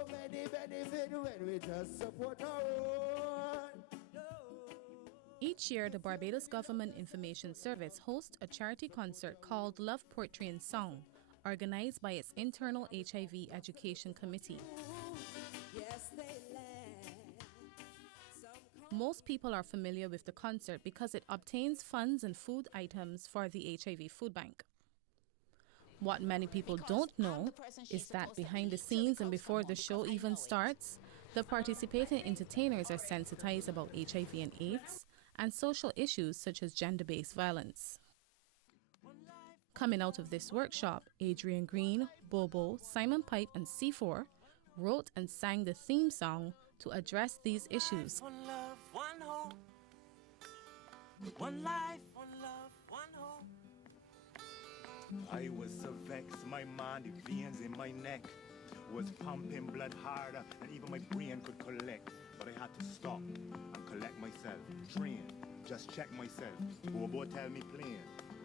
So many benefits when we just support our own. Each year, the Barbados Government Information Service hosts a charity concert called Love Poetry and Song, organized by its internal HIV Education Committee. Most people are familiar with the concert because it obtains funds and food items for the HIV Food Bank. What many people don't know is that behind the scenes and before the show even starts, the participating entertainers are sensitized about HIV and AIDS and social issues such as gender-based violence. Coming out of this workshop, Adrian Green, Bobo, Simon Pipe and C4 wrote and sang the theme song to address these issues. One love, one hope. One life, one love, one hope. I was so vexed, my mind, the veins in my neck was pumping blood harder than even my brain could collect. But I had to stop and collect myself, train, just check myself. Bobo tell me plain,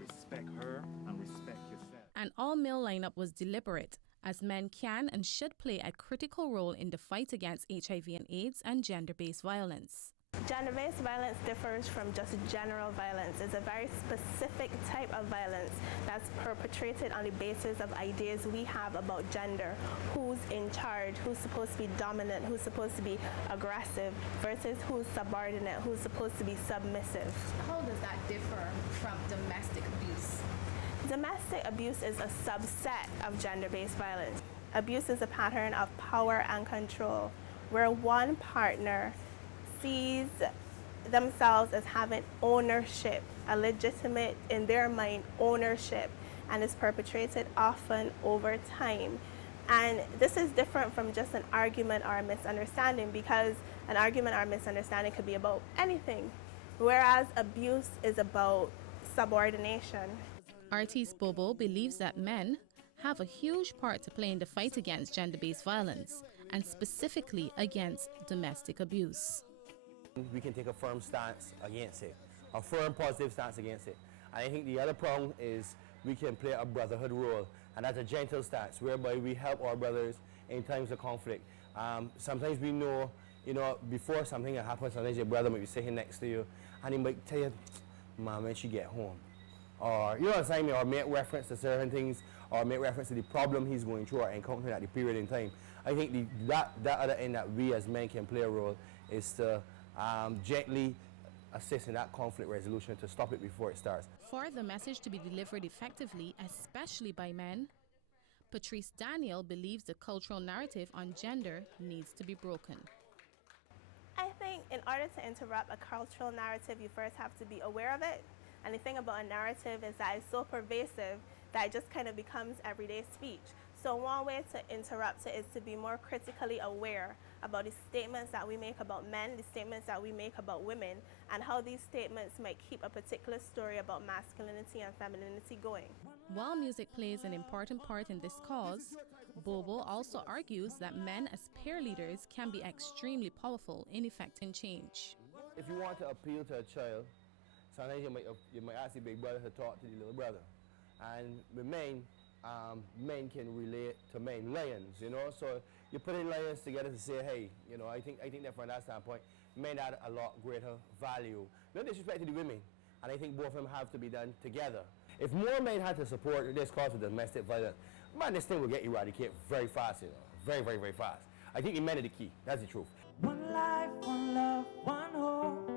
respect her and respect yourself. An all-male lineup was deliberate, as men can and should play a critical role in the fight against HIV and AIDS and gender-based violence. Gender-based violence differs from just general violence. It's a very specific type of violence that's perpetrated on the basis of ideas we have about gender, who's in charge, who's supposed to be dominant, who's supposed to be aggressive, versus who's subordinate, who's supposed to be submissive. How does that differ from domestic abuse? Domestic abuse is a subset of gender-based violence. Abuse is a pattern of power and control, where one partner sees themselves as having ownership, a legitimate, in their mind, ownership, and is perpetrated often over time. And this is different from just an argument or a misunderstanding, because an argument or a misunderstanding could be about anything, whereas abuse is about subordination. Artiste Bobo believes that men have a huge part to play in the fight against gender-based violence, and specifically against domestic abuse. We can take a firm stance against it, a firm positive stance against it. And I think the other prong is we can play a brotherhood role, and that's a gentle stance whereby we help our brothers in times of conflict. Sometimes we know, before something happens, sometimes your brother might be sitting next to you and he might tell you, "Mom, when she get home," or you know what I'm saying, or make reference to certain things, or make reference to the problem he's going through or encountering at the period in time. I think that other end that we as men can play a role is to gently assist in that conflict resolution to stop it before it starts. For the message to be delivered effectively, especially by men, Patrice Daniel believes the cultural narrative on gender needs to be broken. I think in order to interrupt a cultural narrative, you first have to be aware of it. And the thing about a narrative is that it's so pervasive that it just kind of becomes everyday speech. So one way to interrupt it is to be more critically aware about the statements that we make about men, the statements that we make about women, and how these statements might keep a particular story about masculinity and femininity going. While music plays an important part in this cause, Bobo also argues that men as peer leaders can be extremely powerful in effecting change. If you want to appeal to a child, sometimes you might ask the big brother to talk to the little brother. And with men, men can relate to men, lions, so you put in lions together to say, hey, I think that from that standpoint, men add a lot greater value. No disrespect to the women, and I think both of them have to be done together. If more men had to support this cause of domestic violence, man, this thing will get eradicated very fast, very, very, very fast. I think the men are the key, that's the truth. One life, one love, one hope.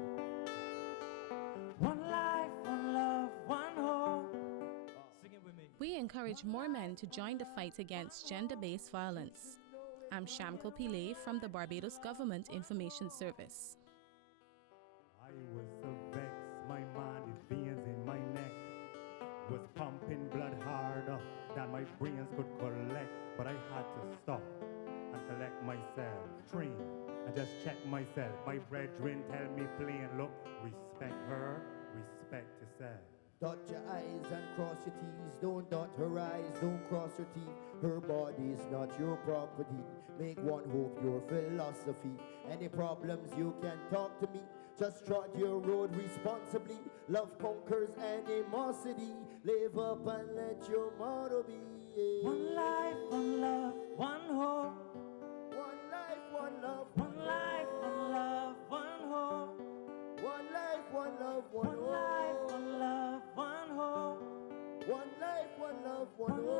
One life, one love, one hope. Sing it with me. We encourage more men to join the fight against gender-based violence. I'm Shamko Pillay from the Barbados Government Information Service. I was so vexed, my mind, the veins in my neck was pumping blood harder than my brains could collect. But I had to stop and collect myself, train, and just check myself. My brethren tell me plain, look, respect her, respect yourself. Dot your I's and cross your T's. Don't dot her I's, don't cross your T's. Her body's not your property. Make one hope your philosophy. Any problems you can talk to me. Just trot your road responsibly. Love conquers animosity. Live up and let your motto be. One life, one love, one hope. One love, one hope.